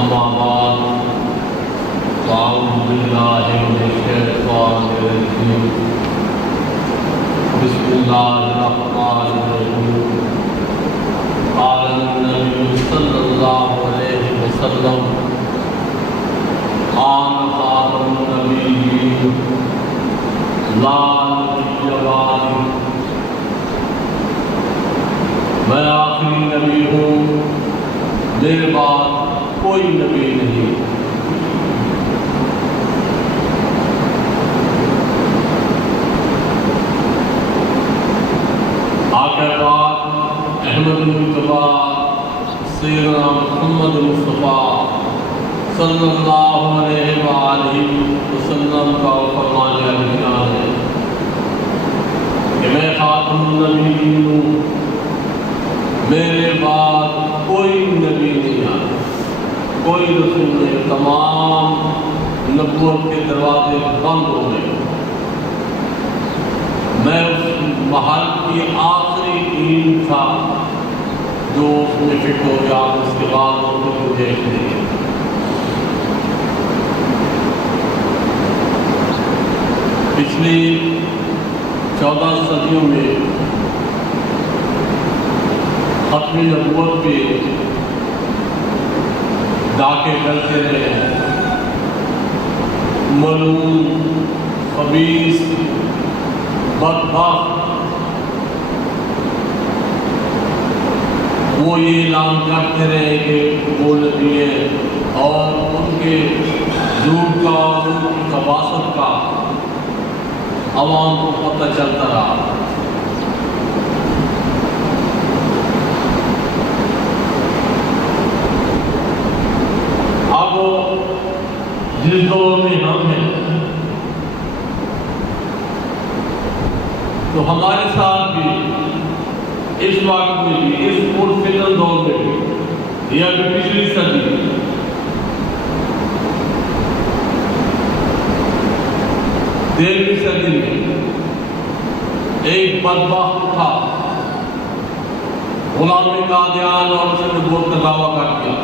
أما بعد فأعوذ بالله من الشيطان الرجيم بسم الله الرحمن الرحيم قال النبي صلى الله عليه وسلم أنا خاتم النبيين لا نبي بعدي میں آخری نبی ہوں، میرے بعد کوئی نبی نہیں۔ آقا پاک احمد مجتبی سیدنا محمد مصطفیٰ صلی اللہ علیہ وآلہ وسلم کا فرمان ہے کہ میں خاتم النبیین ہوں، میرے بعد کوئی نبی نہیں آیا، کوئی رسول نہیں، تمام نبوت کے دروازے بند ہو گئے۔ میں اس محل کی آخری دین تھا جو اس میں فٹ ہو گیا، اس کے بعد وہ کو دیکھ لیا۔ پچھلی 14 صدیوں میں ختم نبوت کے ڈاکے ڈلتے رہے، ملعون، خبیث، بدبخت وہ یہ اعلان کرتے رہے کہ وہ نبی ہیں، اور ان کے جھوٹ کا اور ان کی خباثت کا عوام کو پتہ چلتا رہا۔ اب جس دور میں ہم ہیں تو ہمارے ساتھ بھی اس وقت میں بھی، اس پرفتن دور میں بھی، یا پچھلی صدی 13ویں صدی میں ایک بدبخت تھا، غلام قادیان، اور اس نے نبوت کا دعویٰ کر دیا۔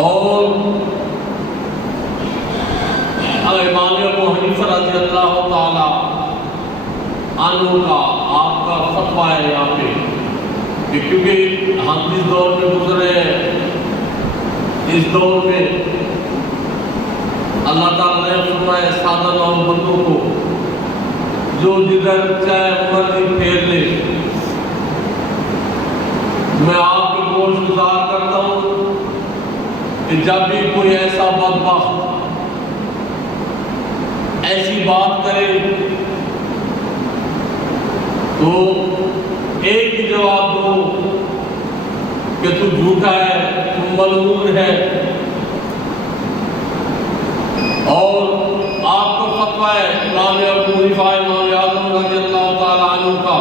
اور امام ابو حنیفہ رضی اللہ تعالی عنہ کا آپ کا فتویٰ ہے یہاں پہ کہ کیونکہ ہم جس دور میں گزرے ہیں، اس دور میں اللہ تعالیٰ نے فرمایا سادہ نو بندوں کو جو جدھر چاہے مرضی پھیر لے۔ میں آپ کو گوش گزار کرتا ہوں کہ جب بھی کوئی ایسا بدبخت ایسی بات کرے تو ایک ہی جواب دو کہ تو جھوٹا ہے، تو ملعون ہے۔ اور آپ کو فتویٰ ہے امام ابو حنیفہ امام اعظم رضی اللہ تعالی عنہ کا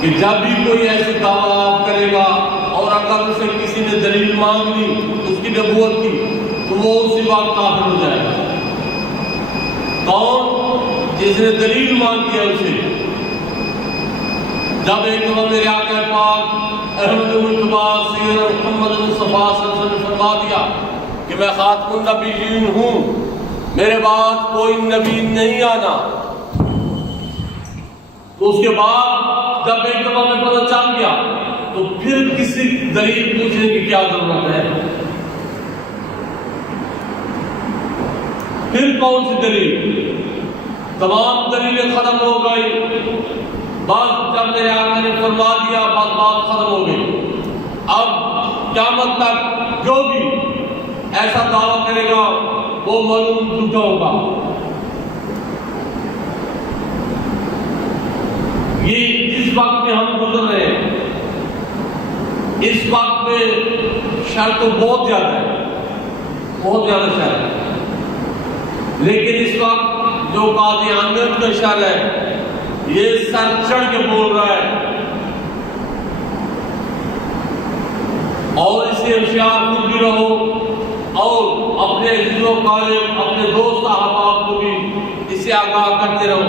کہ جب بھی کوئی ایسی دعویٰ آپ کرے گا اور اگر اسے کسی نے دلیل مانگ لی اس کی نبوت کی تو وہ اسی وقت کافر ہو جائے گا۔ کون؟ جس نے دلیل مانگ دیا اسے۔ جب ایک دفعہ میرے آقا پاک احمد مجتبی سیدنا محمد مصطفیٰ صلی اللہ علیہ وسلم نے فرما دیا کہ میں خاتم النبیین ہوں، میرے بعد کوئی نبی نہیں آنا، تو اس کے بعد جب ایک دفعہ میں پتہ چل گیا تو پھر کسی دلیل پوچھنے کی کیا ضرورت ہے؟ پھر کون سی دلیل؟ تمام دلیلیں ختم ہو گئی۔ بس جب میرے آقا نے فرما دیا بات ختم ہو گئی۔ اب قیامت تک جو بھی ایسا دعویٰ کرے گا وہ ملعون جھوٹا ہوگا۔ یہ جس وقت میں ہم گزر رہے ہیں، اس وقت میں شر تو بہت زیادہ ہے، بہت زیادہ شر ہے، لیکن اس وقت جو قادیانیت کا شر ہے یہ سر چڑھ کے بول رہا ہے، اور اس سے ہوشیار خود بھی رہو اور اپنے عزیز و قارب، اپنے دوست احباب کو بھی اس سے آگاہ کرتے رہو۔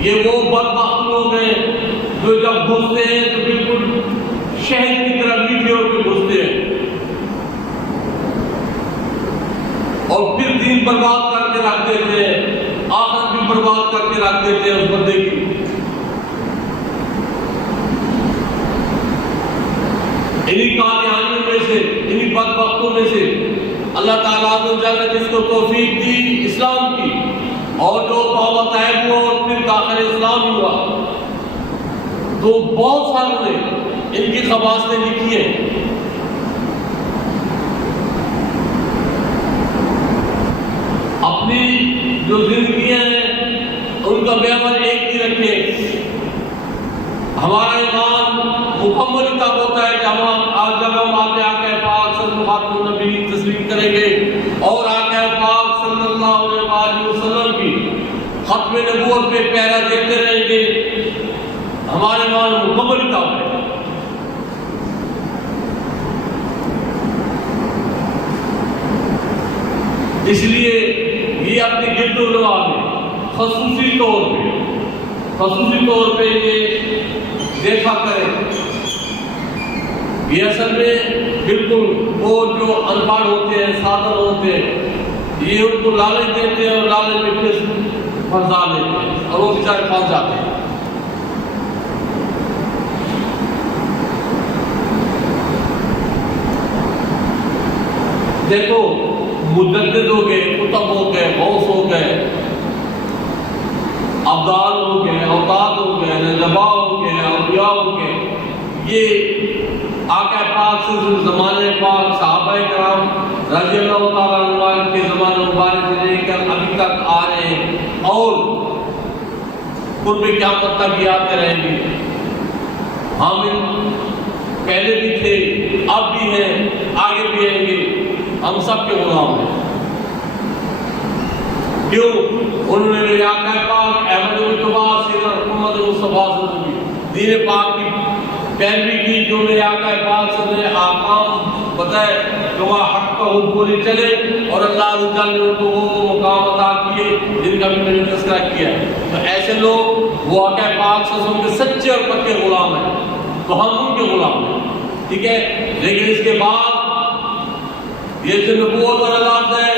یہ وہ بدبخت لوگ ہیں جو جب گھستے ہیں تو بالکل شہد کی طرح میٹھے ہو کے گھستے ہیں اور پھر دین برباد کر کے رکھ دیتے ہیں، آخرت بھی برباد کر کے رکھ دیتے ہیں اس بندے کی۔ انہی کہانیوں میں سے، انہی بدبختوں میں سے اللہ تعالیٰ عز و جل نے جس کو توفیق دی اسلام کی، اور جو توبہ طیب ہوا اور پھر داخل اسلام ہوا، تو بہت سارے نے ان کی خباستیں لکھی ہیں۔ اپنی جو زندگیاں ہیں ان کا بیان ایک ہی رکھیں۔ ہمارا ایمان مکمل تب ہوتا ہے کہ جب ہم آقا پاک صلی اللہ علیہ وسلم تسلیم کریں گے اور آقا پاک صلی اللہ علیہ وسلم کی ختم نبوت پہ پہرا دیتے رہیں گے، ہمارے ایمان مکمل تب ہے۔ اس لیے یہ اپنے گرد و نواح میں خصوصی طور پہ یہ دیکھا کریں، یہ اصل میں بالکل وہ جو انپڑھ ہوتے ہیں، سادہ ہوتے ہیں، یہ ان کو لالچ دیتے ہیں اور لالچ میں پھر پھنسا لیتے ہیں اور وہ بیچارے پھنس جاتے ہیں۔ دیکھو مجدد ہو گئے، کتب ہو گئے، غوث ہو گئے، ابدال ہو گئے، اوتاد ہو گئے، نجبا ہو گئے، اولیاء ہو گئے، یہ آقا پاک سے زمانے پاک صحابہ کرام رضی اللہ تعالیٰ عنہ کے زمانے مبارک سے لے کر ابھی تک آ رہے ہیں اور قرب قیامت تک بھی آتے رہیں گے۔ حامد پہلے بھی تھے، اب بھی ہیں، آگے بھی رہیں گے، ہم سب کے غلام ہیں۔ کیوں؟ انہوں نے میرے آقا پاک احمد مصطفیٰ سیدنا محمد مصطفیٰ صلی اللہ علیہ وسلم دین پاک کی پیروی کی، جو میرے آقا پاک صلی اللہ علیہ وسلم نے آکام بتائے کہ وہ حق کا حکم بولے چلے، اور اللہ عز و جل نے ان کو وہ مقام عطا کیے جن کا بھی میں نے تذکرہ کیا۔ تو ایسے لوگ وہ آقا پاک صلی اللہ علیہ وسلم کے سچے اور پکے غلام ہیں، تو ہم ان کے غلام ہیں، ٹھیک ہے۔ لیکن اس کے بعد یہ جو نبوت اور اللہ ہے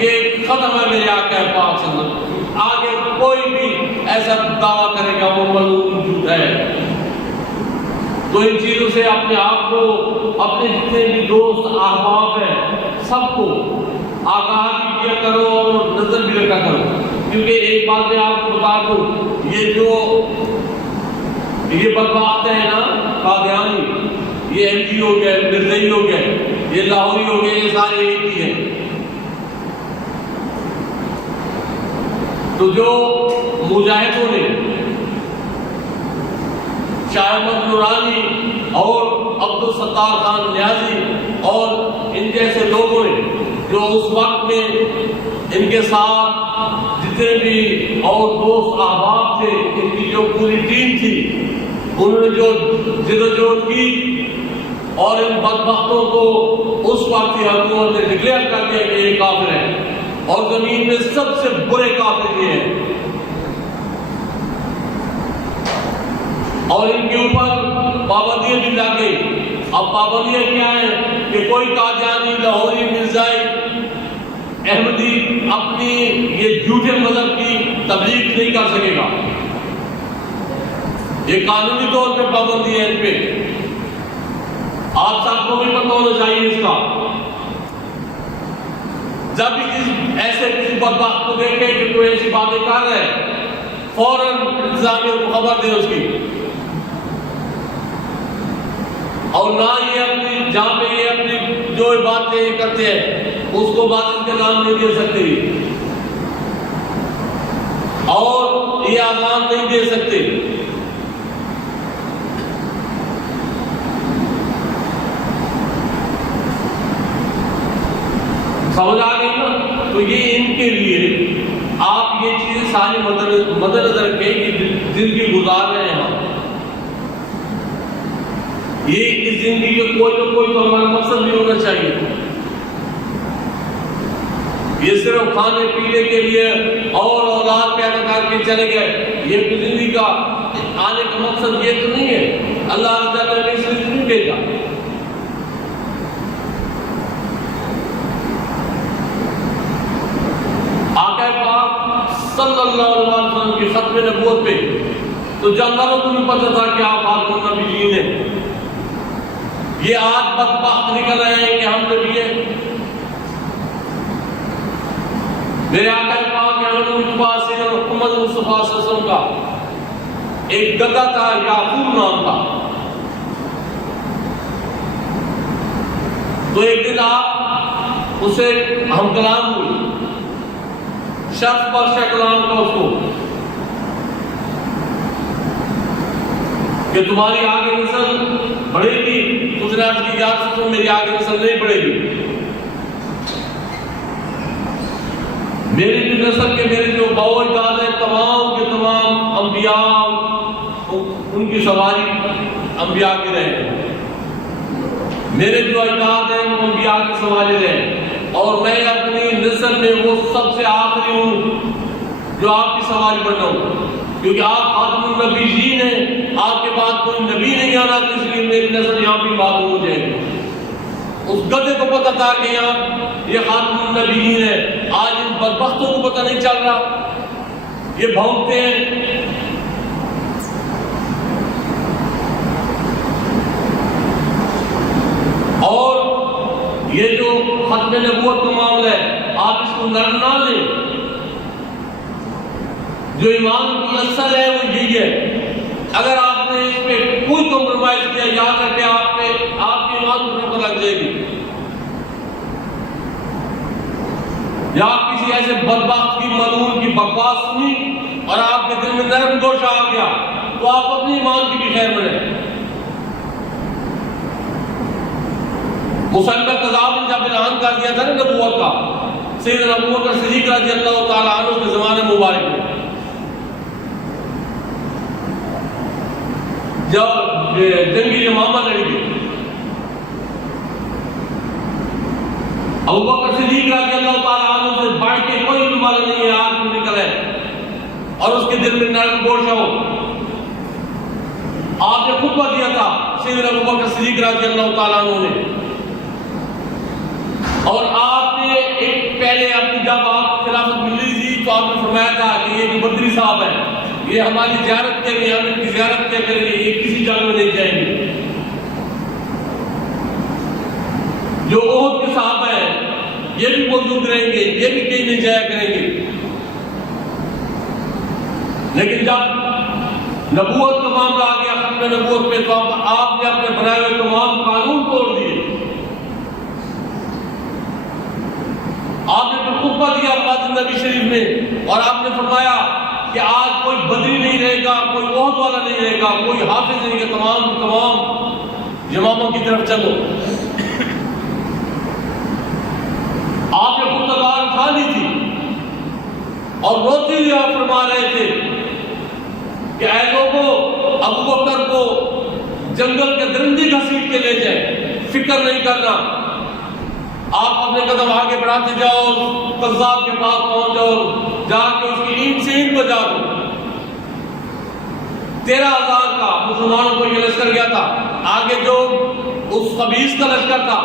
یہ ختم ہے میرے آقا پاک صلی اللہ علیہ وسلم۔ آگے کوئی بھی ایسا دعویٰ کرے گا وہ ملعون جھوٹ ہے۔ تو ان چیزوں سے اپنے آپ کو، اپنے جتنے بھی دوست احباب ہیں سب کو آگاہ کیا کرو اور نظر بھی رکھا کرو، کیونکہ ایک بات میں آپ کو بتا دوں، یہ بدبخت ہیں نا قادیانی، یہ ایم جی ہو گئے، مرزائی ہو گئے، یہ لاہوری ہو گئے، یہ سارے ایک ہی ہیں۔ تو جو مجاہدوں نے شاہ احمد نورانی اور عبدالستار خان نیازی اور ان جیسے لوگوں نے جو اس وقت میں ان کے ساتھ جتنے بھی اور دوست احباب تھے، ان کی جو پوری ٹیم تھی، انہوں نے جو جدوجہد کی اور ان بدبختوں کو اس وقت کی حکومت نے ڈکلیئر کر دیا کہ یہ کافر ہے اور زمین میں سب سے برے کافر یہ ہیں، اور ان کے اوپر پابندیاں بھی لگی۔ اب پابندیاں کیا ہیں کہ کوئی قادیانی، لاہوری، مرزائی، احمدی اپنی یہ جھوٹے مذہب کی تبلیغ نہیں کر سکے گا، یہ قانونی طور پہ پابندی ہے ان پہ، آپ سب کو بھی پتہ ہونا چاہیے اس کا۔ جب بھی ایسے کسی بدبخت کو دیکھے کہ کوئی ایسی باتیں کر رہے ہیں، فوراً انتظامیہ کو خبر دے اس کی، اور نہ یہ اپنی جہاں پہ یہ اپنی جو باتیں یہ کرتے ہیں اس کو باطل کے نام نہیں دے سکتے اور یہ آزان نہیں دے سکتے۔ سمجھ آ گئی نا؟ تو یہ ان کے لیے آپ یہ چیزیں ساری مد نظر رکھیں کہ زندگی گزار رہے ہیں ہم، یہ اس زندگی کا کوئی نہ کوئی تو ہمارا مقصد بھی ہونا چاہیے۔ یہ صرف کھانے پینے کے لیے اور اولاد پیدا کر کے چلے گئے، یہ زندگی کا آنے کا مقصد یہ تو نہیں ہے۔ اللہ تعالیٰ نے اس لیے نہیں بھیجا۔ آقا پاک صلی اللہ علیہ وسلم کی ختم نبوت پہ تو جانوروں کو بھی پتہ تھا کہ آپ خاتم النبیین ہیں۔ یہ آج بدبخت نکل رہے ہیں کہ ہم نبی ہیں۔ میرے آقا پاک محمد مصطفیٰ صلی اللہ علیہ وسلم کا ایک گدھا تھا، یعقوب نام تھا۔ تو ایک دن آپ اسے ہم کلام ہوئی، شخص پر کلام کا اس کو کہ تمہاری آگے نسل بڑھے گی، اس نے عرض کی یا رسول اللہ میری آگے نسل نہیں بڑھے گی، میری جو نسل کے میرے جو باو اجداد ہیں تمام کے تمام انبیاء ان کی سواری انبیاء کے رہے، میرے جو اجداد ہیں وہ انبیاء کے سواری رہے، اور میں اپنی نسل میں وہ سب سے آخری ہوں جو آپ کی سواری بن رہا ہوں، کیونکہ آپ خاتم النبیین ہیں، آپ کے بعد کوئی نبی نہیں آنا، تو اس لیے میری نسل یہاں بھی معلوم ہو جائے گی۔ اس گدھے کو پتہ تھا کہ یہاں یہ خاتم النبیین ہے، آج ان بدبختوں کو پتہ نہیں چل رہا، یہ بھونکتے ہیں۔ اور یہ جو ختم نبوت کا معاملہ ہے آپ اس کو نرم نہ لیں، جو ایمان کی اثر ہے وہ یہی ہے، اگر آپ نے اس پہ کوئی کمپرومائز کیا یاد رکھیں آپ کی ایمان کو پتہ لگ جائے گی، یا آپ کسی ایسے بدبخت کی ملعون کی بکواس سنی اور آپ کے دل میں نرم گوشہ آ گیا تو آپ اپنی ایمان کی بھی خیر بنیں۔ مسلمہ کذاب نے جب اعلان کر دیا تھا نا نبوت کا، سیدنا ابو بکر صدیق رضی اللہ تعالی عنہ کے زمانے مبارک میں، جب جنگی یمامہ لڑی گئی، ابو بکر صدیق رضی اللہ تعالی عنہ سے بڑھ کے کوئی نماز نہیں ہے آج میں نکلے اور اس کے دل میں نرم گوشہ ہو۔ آپ نے خطبہ دیا تھا سیدنا ابو بکر صدیق رضی اللہ تعالی عنہ نے، اور آپ نے ایک پہلے اپنی جب آپ خلافت ملی تھی تو آپ نے فرمایا تھا کہ یہ جو بدری صاحب ہے یہ ہماری زیارت کے لیے، ہم ان کی زیارت کے لیے یہ کسی جنگ میں نہیں جائیں گے، جو احد کے صحابہ ہیں یہ بھی موجود رہیں گے، یہ بھی کہیں نہیں جایا کریں گے۔ لیکن جب نبوت کا معاملہ آ گیا ختم نبوت پہ تو آپ نے اپنے بنائے ہوئے تمام قانون توڑ دیے۔ آپ نے پھر خطبہ دیا خاتم نبی شریف میں اور آپ نے فرمایا کہ آج کوئی بدری نہیں رہے گا، کوئی احد والا نہیں رہے گا، کوئی حافظ نہیں رہے گا، تمام یماموں کی طرف چلو۔ آپ نے خود تلوار اٹھا لی تھی اور روتے ہوئے آپ فرما رہے تھے کہ اے لوگوں ابو بکر کو جنگل کے درندے گھسیٹ کے لے جائے، فکر نہیں کرنا، آپ اپنے قدم آگے بڑھاتے جاؤ، قذاب کے پاس پہنچ جاؤ، جا کے اس کی اینٹ سے اینٹ بجا دو۔ 13,000 کا مسلمانوں کو یہ لشکر گیا تھا، آگے جو اس خبیث کا لشکر تھا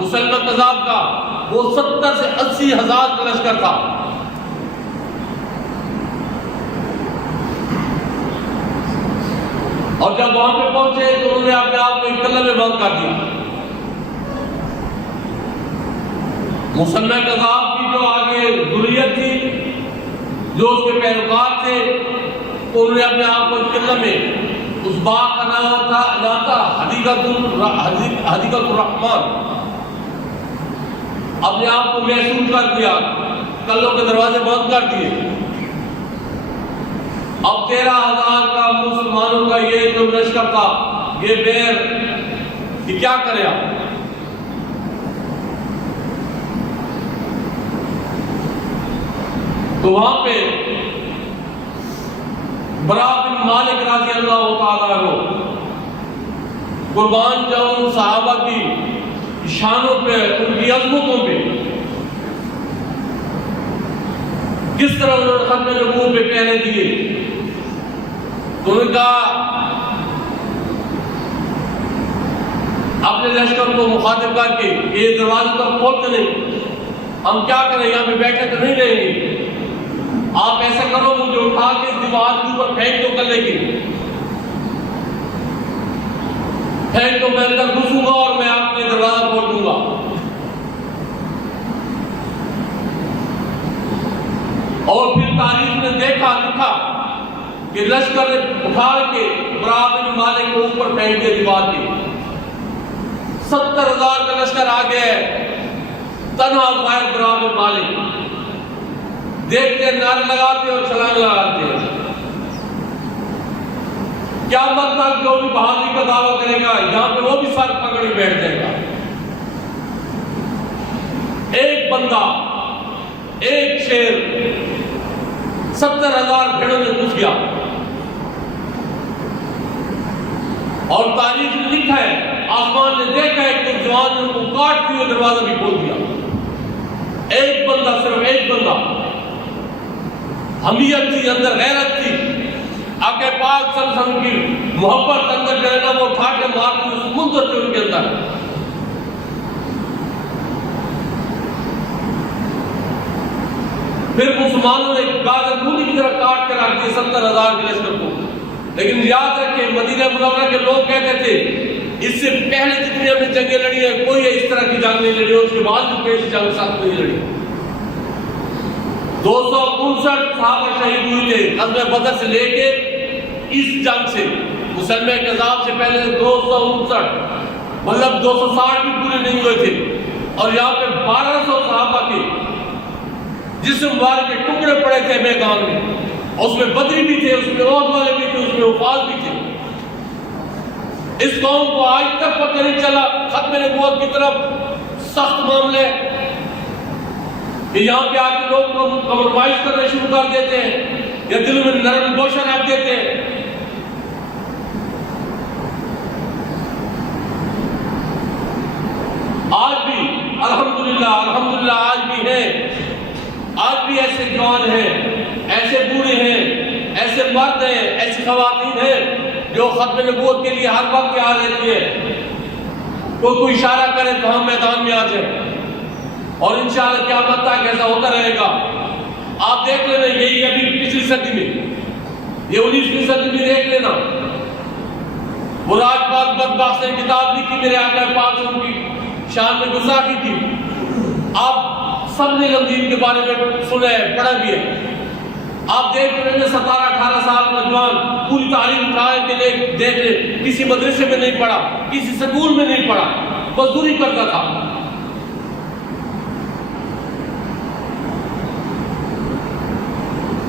مسلمہ قذاب کا وہ 70 سے 80 ہزار کا لشکر تھا۔ اور جب وہاں پہ پہنچے تو انہوں نے اپنے آپ کو ایک قلعے میں بند کر دیا۔ مسلمہ قذاب کی جو آگے ذریت تھی، جو اس کے پیروکار تھے، تو انہوں نے اپنے آپ کو اس قلعے میں، اس باغ کا نام تھا حدیقۃ الرحمن، اپنے آپ کو محسوس کر دیا، قلعوں کے دروازے بند کر دیے۔ اب 13,000 کا مسلمانوں کا یہ جو لشکر تھا، یہ بیر کہ کیا کرے آپ؟ تو وہاں پہ برا بن مالک رضی اللہ تعالیٰ عنہ قربان جاؤں صحابہ کی شانوں پہ، ان کی عظمتوں پہ، کس طرح انہوں نے ختم نبوت پہ پہرے دیے. تو انہوں نے کہا اپنے لشکر کو مخاطب کر کے کہ یہ دروازے تو کھولتے نہیں, ہم کیا کریں, یہاں پہ بیٹھے تو نہیں رہیں گے, آپ ایسا کرو مجھے اٹھا کے اس دیوار کے اوپر پھینک دو کلے کی, پھینک دو, میں اندر گھسوں گا اور میں آپ کے دروازہ کھول دوں گا. اور پھر تاریخ نے دیکھا لکھا کہ لشکر نے اٹھا کے براء بن مالک کو اوپر پھینک دیا دیوار کے. 70,000 کا لشکر آ گیا ہے, تنہا قائد براء بن مالک, دیکھتے نعرے لگاتے اور چھلانگ لگاتے ہیں. کیا مطلب جو بھی بہادری کا دعویٰ کرے گا یہاں پہ وہ بھی سر پکڑی بیٹھ جائے گا. ایک بندہ, ایک شیر 70,000 بھیڑوں میں گھس گیا. اور تاریخ نے لکھا ہے آسمان نے دیکھا ہے کہ جوان نے ان کو کاٹ دیا, دروازہ بھی کھول دیا. ایک بندہ, صرف ایک بندہ, حمیت تھی, اندر غیرت تھی, آقا پاک صلی اللہ علیہ وسلم کی محبت اندر جو ہے نا وہ اٹھا کے مار کے سمندر تھے ان کے اندر. پھر مسلمانوں نے گاجر مولی کی طرح کاٹ کے رکھ دیا 70,000 کے لشکر کو. لیکن یاد رکھیں مدینہ منورہ کے لوگ کہتے تھے اس سے پہلے جتنی ہم نے جنگیں لڑی ہیں کوئی اس طرح کی جنگ نہیں لڑی, اور اس کے بعد بھی کوئی جنگ سخت نہیں لڑی. 259 صحابہ شہید ہوئے تھے غزوہ بدر سے لے کے اس جنگ سے, مسلمہ کذاب سے پہلے 259, مطلب 260 بھی پورے نہیں ہوئے تھے. اور یہاں پہ 1200 صحابہ کے جسم مبارک کے ٹکڑے پڑے تھے میدان میں. اس میں بدری بھی تھے, اس میں عہد والے بھی تھے, اس میں وفاض بھی تھے. اس قوم کو آج تک پتہ نہیں چلا ختم نبوت کی طرف سخت معاملے کہ یہاں پہ آ کے لوگ کمپرومائز کرنا شروع کر دیتے ہیں یا دل میں نرم گوشہ رکھ دیتے ہیں. آج بھی الحمدللہ آج بھی ہیں, آج بھی ایسے جوان ہیں, ایسے بوڑھے ہیں, ایسے مرد ہیں, ایسی خواتین ہیں جو ختم نبوت کے لیے ہر وقت تیار رہتی ہے. کوئی اشارہ کرے تو ہم میدان میں آ جائیں, اور انشاءاللہ قیامت تک ایسا ہوتا رہے گا. آپ دیکھ لینا, یہی ابھی پچھلی صدی میں, یہ 19ویں صدی میں دیکھ لینا, وہ راجپال بدبخت نے کتاب لکھی میرے آقا پاک صلی اللہ علیہ وسلم کی شان میں گستاخی کی. آپ سب نے رمضان کے بارے میں سنا ہے, پڑھا بھی ہے. آپ دیکھ رہے ہیں 17-18 سال کا جوان پوری تعلیم اٹھائے کے لیے دیکھ لے, کسی مدرسے میں نہیں پڑھا, کسی سکول میں نہیں پڑھا, مزدوری کرتا تھا.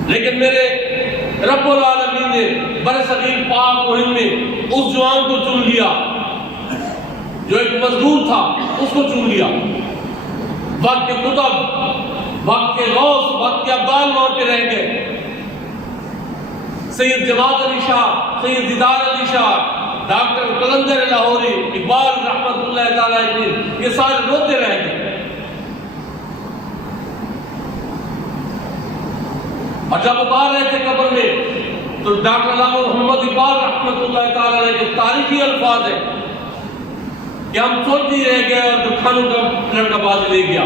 لیکن میرے رب العالمین نے برصغیر پاک و ہند میں اس جوان کو چن لیا جو ایک مزدور تھا, اس کو چن لیا. وقت کے کتب, وقت کے غوث, وقت کے ابدال وہاں پہ رہ گئے. سید جماعت علی شاہ, سید دیدار علی شاہ, ڈاکٹر قلندر لاہوری, اقبال رحمت اللہ تعالیٰ علیہ, یہ سارے روتے رہ گئے. اور جب اتار رہے تھے قبر میں تو ڈاکٹر علامہ محمد اقبال رحمت اللہ تعالیٰ علیہ کے تاریخی الفاظ ہیں کہ ہم سوچ نہیں رہ گئے اور دکھانوں کا لڑکا باز لے گیا.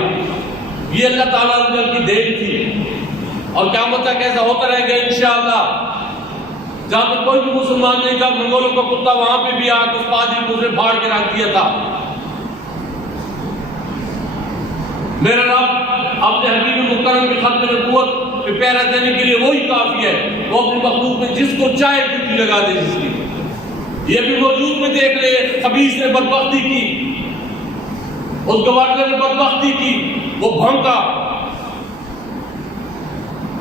یہ اللہ تعالیٰ کی دین تھی, اور قیامت تک ایسا ہوتا رہے گا انشاءاللہ. جہاں پہ کوئی بھی مسلمان نہیں تھا, منگولوں کا کتا وہاں پہ بھی آ کے اس پادری کو اس نے پھاڑ کے رکھ دیا تھا. میرا رب اپنے حبیب مکرم کی ختم نبوت پہ پہرا دینے کے لیے وہی کافی ہے, وہ اپنی مخلوق میں جس کو چاہے ڈیوٹی لگا دے جس کی. یہ بھی موجود میں دیکھ لے, خبیث نے بدبختی کی, اس گورنر نے بدبختی کی, وہ بھونکا.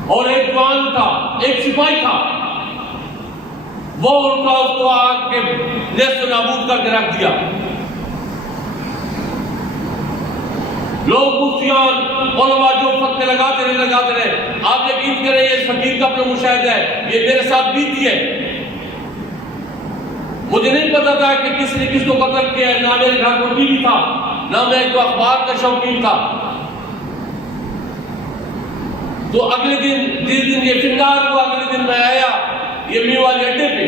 اور ایک جوان تھا, ایک سپاہی تھا, وہ ان کا اس کو آگ کے نیست و نابود کر کے رکھ دیا. لوگ مفتیان علماء جو فتوے لگاتے رہے. آپ یقین کریں یہ فقیر کا اپنا مشاہدہ ہے, یہ میرے ساتھ بیتی ہے. مجھے نہیں پتا تھا کہ کس نے کس کو قتل کیا ہے, نہ میرے گھر پر ٹی وی تھا, نہ میں کوئی اخبار کا شوقین تھا. تو اگلے دن جس دن یہ فنگار ہوا اگلے دن میں آیا یہ میو والے اڈے پہ،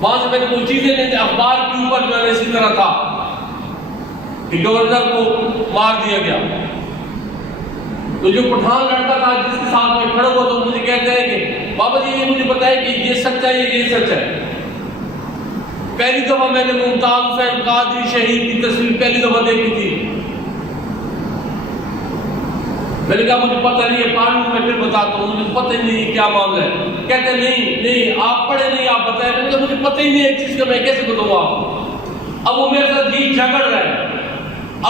وہاں سے میں نے کوئی چیزیں نہیں تھی، اخبار کے اوپر جو ہے اسی طرح تھا کہ گورنر کو مار دیا گیا۔ تو جو پٹھان لڑکا تھا جس کے ساتھ میں کھڑا ہوا تو مجھے کہتے ہیں کہ بابا جی یہ مجھے بتائے کہ یہ سچ ہے یہ سچ ہے۔ پہلی دفعہ میں نے ممتاز حسین قادری شہید کی تصویر پہلی دفعہ دیکھی تھی، میں نے کہا مجھے پتہ نہیں ہے، قانون میں پھر بتاتا ہوں، مجھے پتہ ہی نہیں کیا معاملہ ہے۔ کہتے ہیں نہیں آپ پڑھے نہیں آپ بتائیں۔ میں نے کہا مجھے پتہ ہی نہیں ہے چیز کا، میں کیسے بتاؤں آپ کو؟ اب وہ میرے ساتھ جی جھگڑ رہا ہے۔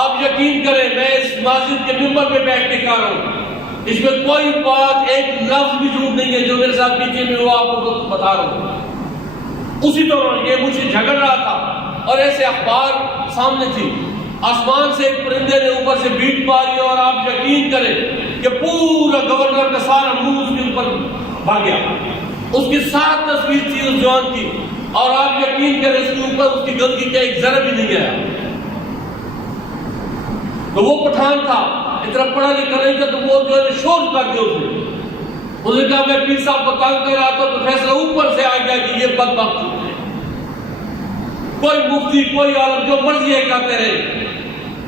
آپ یقین کریں میں اس مسجد کے ممبر پہ بیٹھ کے کہہ رہا ہوں، اس میں کوئی بات ایک لفظ بھی جھوٹ نہیں ہے، جو میرے ساتھ پیچھے میں ہوا آپ کو بتا رہا ہوں۔ اسی طرح یہ مجھ سے جھگڑ رہا تھا اور ایسے اخبار سامنے تھی، آسمان سے ایک پرندے نے اوپر سے بیٹ ماری اور آپ یقین کریں کہ پورا گورنر کا سارا منہ اس کے اوپر بھر گیا، اس کی ساتھ تصویر تھی اس جوان کی، اور آپ یقین کریں اس کے اوپر اس کی گندگی کا ایک ذرہ بھی نہیں گیا۔ تو وہ پٹھان تھا، اتنا پڑھا لکھا نہیں تھا، تو وہ جو ہے شور کر دیا اس نے کہا میں پیر صاحب کو تنگ کر رہا تھا تو فیصلہ اوپر سے آ گیا کہ یہ بدبخت ہے، کوئی مفتی کوئی عالم جو مرضی ہے کہتے رہے،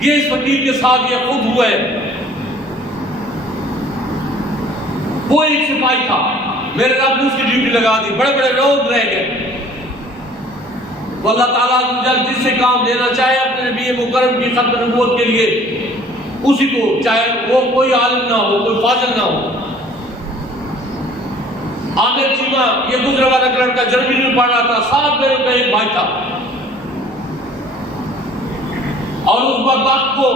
یہ اس فقیر کے ساتھ یہ خود ہوا ہے۔ وہ ایک سپاہی تھا، میرے رب نے اس کی ڈیوٹی لگا دی، بڑے بڑے لوگ رہ گئے۔ تو اللہ تعالیٰ جس سے کام لینا چاہے اپنے نبی مکرم کی ختم نبوت کے لیے اسی کو، چاہے وہ کوئی عالم نہ ہو کوئی فاضل نہ ہو۔ عامر چیمہ یہ گزرا والا لڑکا جرمنی میں پڑھ رہا تھا، 7 میرے کا ایک بھائی تھا، اور اس بدبخت کو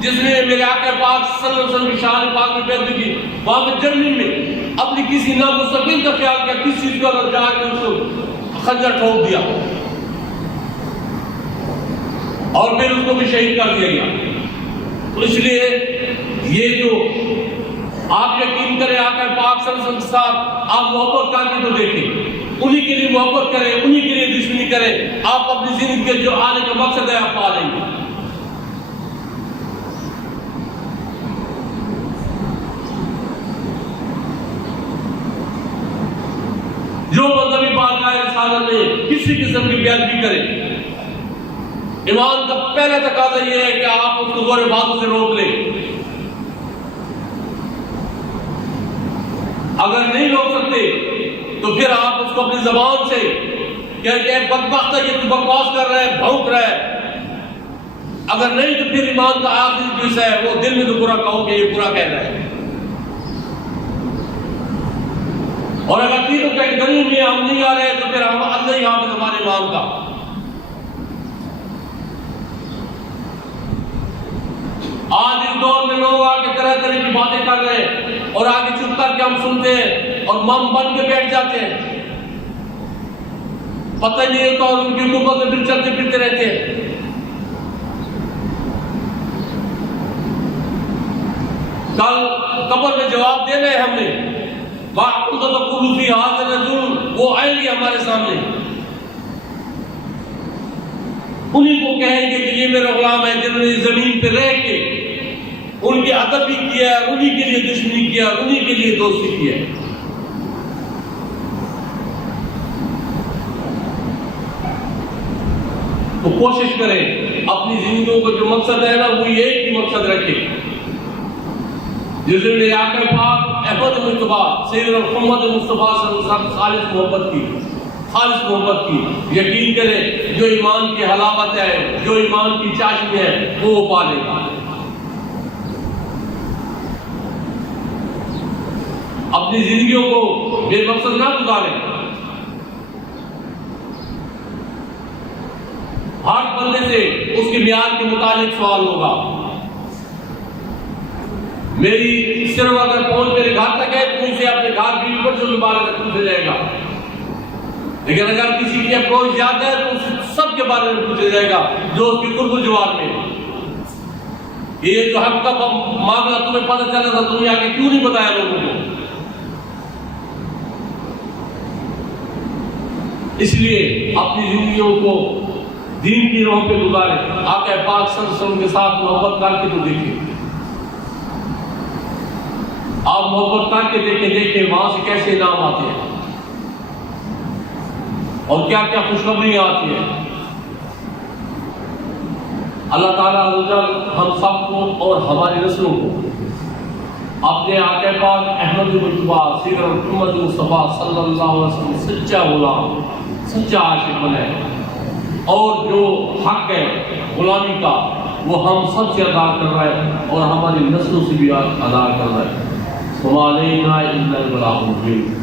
جس نے میرے آقا پاک صلی اللہ علیہ وسلم کی شان پاک میں پیدا کی، وہاں پہ جرمنی میں اپنی کسی نامستقل کا خیال کیا، کس چیز کا جا کے اس کو خنجر ٹھوک دیا اور پھر اس کو بھی شہید کر دیا گیا۔ تو اس لیے یہ جو آپ یقین کریں آقا پاک صلی اللہ علیہ وسلم کے ساتھ آپ محبت کر کے تو دیکھیں، انہی کے لیے محبت کریں، انہی کے لیے دشمنی کریں، آپ اپنی زندگی کے جو آنے کا مقصد ہے آپ پا لیں گے۔ جو مذہبی بارگاہ رسالت میں کسی قسم کی بیعت بھی کرے، ایمان کا پہلا تقاضا یہ ہے کہ آپ اس کو غور باتوں سے روک لیں۔ اگر نہیں روک سکتے تو پھر آپ اس کو اپنی زبان سے کہ بدبخت ہے یہ تو بکواس کر رہا ہے بھونک رہا ہے، اگر نہیں تو پھر ایمان کا آخری جو حصہ ہے وہ دل میں تو برا کہو کہ یہ برا کہہ رہا ہے، اور اگر تینوں کیٹیگری میں ہم نہیں آ رہے تو پھر ہم اللہ ہی حافظ ہمارے ایمان کا۔ آج اس دور میں لوگ آگے طرح طرح کی باتیں کر رہے ہیں اور آگے چپ کر کے ہم سنتے ہیں اور مم بن کے بیٹھ جاتے ہیں، پتہ نہیں ہوتا اور ان کی حکومت میں پھر چلتے پھرتے رہتے ہیں۔ کل قبر میں جواب دینا ہے ہم نے، وہ آئیں گے ہمارے سامنے، انہی کو کہیں گے کہ یہ میرا غلام ہے جنہوں نے زمین پہ رہ کے ان کے ادب بھی کیا، انہی کے لیے دشمنی کیا، انہی کے لیے دوستی کیا۔ تو کوشش کریں اپنی زندگیوں کو جو مقصد ہے نا وہ ایک ہی مقصد رکھیں، جس نے میرے آقا پاک احمد مصطفیٰ سیدنا محمد مصطفیٰ صلی اللہ علیہ وسلم خالص محبت کی، یقین کریں جو ایمان کی حلاوت ہے، جو ایمان کی چاشنی ہے وہ پا لے گا۔ اپنی زندگیوں کو بے مقصد نہ گزاریں، ہر بندے سے اس کے معیار کے متعلق سوال ہوگا۔ میری صرف اگر پہنچ میرے گھر تک ہے تو مجھے اپنے گھر بھی بچوں کے بارے میں پوچھا جائے گا، لیکن اگر کسی کی اپروچ زیادہ ہے تو سب کے بارے میں پوچھا جائے گا جو اس کی قرب و جوار میں۔ یہ جو حق کا معاملہ تمہیں پتہ چلا تھا تم نے آگے کیوں نہیں بتایا لوگوں کو؟ اس لیے اپنی زندگیوں کو دین کی راہ پہ گزاریں، آقا پاک صلی اللہ علیہ وسلم کے ساتھ محبت کر کے تو دیکھیں۔ آپ محبت کر کے دیکھیں وہاں سے کیسے انعام آتے ہیں اور کیا کیا خوشخبریاں آتی ہیں۔ اللہ تعالیٰ عز و جل ہم سب کو اور ہماری نسلوں کو اپنے آقا پاک احمد مجتبیٰ سیرت محمد مصطفیٰ صلی اللہ علیہ وسلم سچا غلام، سچا عاشق بنائے، اور جو حق ہے غلامی کا وہ ہم سب سے ادا کر رہا ہے اور ہماری نسلوں سے بھی ادا کر رہا ہے۔ وَمَا عَلَيْنَا إِلَّا الْبَلَاغُ الْمُبِينُ۔